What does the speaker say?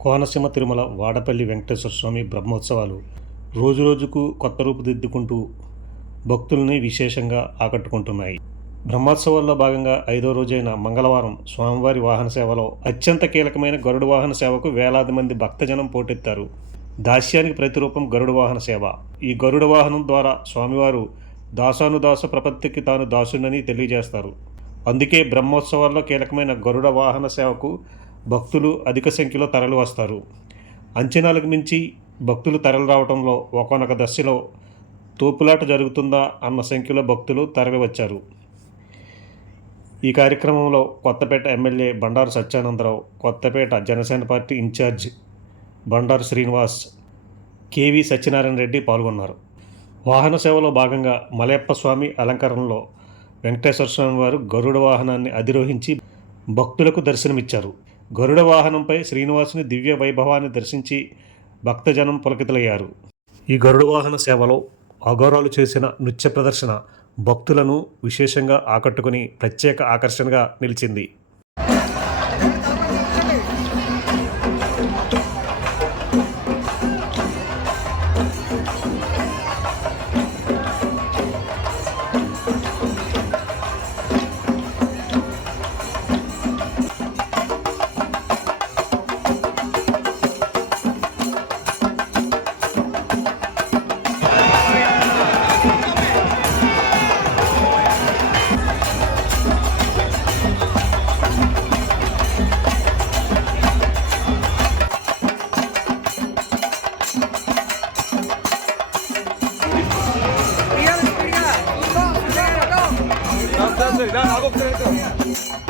కోనసీమ తిరుమల వాడపల్లి వెంకటేశ్వర స్వామి బ్రహ్మోత్సవాలు రోజురోజుకు కొత్త రూపుదిద్దుకుంటూ భక్తుల్ని విశేషంగా ఆకట్టుకుంటున్నాయి. బ్రహ్మోత్సవాల్లో భాగంగా ఐదో రోజైన మంగళవారం స్వామివారి వాహన సేవలో అత్యంత కీలకమైన గరుడు వాహన సేవకు వేలాది మంది భక్తజనం పోటెత్తారు. దాస్యానికి ప్రతిరూపం గరుడు వాహన సేవ. ఈ గరుడ వాహనం ద్వారా స్వామివారు దాసానుదాస ప్రపత్తికి తాను దాసునని తెలియజేస్తారు. అందుకే బ్రహ్మోత్సవాల్లో కీలకమైన గరుడ వాహన సేవకు భక్తులు అధిక సంఖ్యలో తరలి వస్తారు. అంచనాలకు మించి భక్తులు తరలి రావడంలో ఒకనొక దశలో తోపులాట జరుగుతుందా అన్న సంఖ్యలో భక్తులు తరలి వచ్చారు. ఈ కార్యక్రమంలో Kothapeta MLA Bandaru Satyanandarao Kothapeta Janasena party in charge Bandaru Srinivas KV Satyanarayana Reddy పాల్గొన్నారు. వాహన సేవలో భాగంగా మలయప్ప స్వామి అలంకరణలో వెంకటేశ్వర స్వామి వారు గరుడ వాహనాన్ని అధిరోహించి భక్తులకు దర్శనమిచ్చారు. గరుడ వాహనంపై శ్రీనివాసుని దివ్య వైభవాన్ని దర్శించి భక్తజనం పులకితులయ్యారు. ఈ గరుడ వాహన సేవలో అఘోరాలు చేసిన నృత్య ప్రదర్శన భక్తులను విశేషంగా ఆకట్టుకుని ప్రత్యేక ఆకర్షణగా నిలిచింది. 나 아홉 살 했어.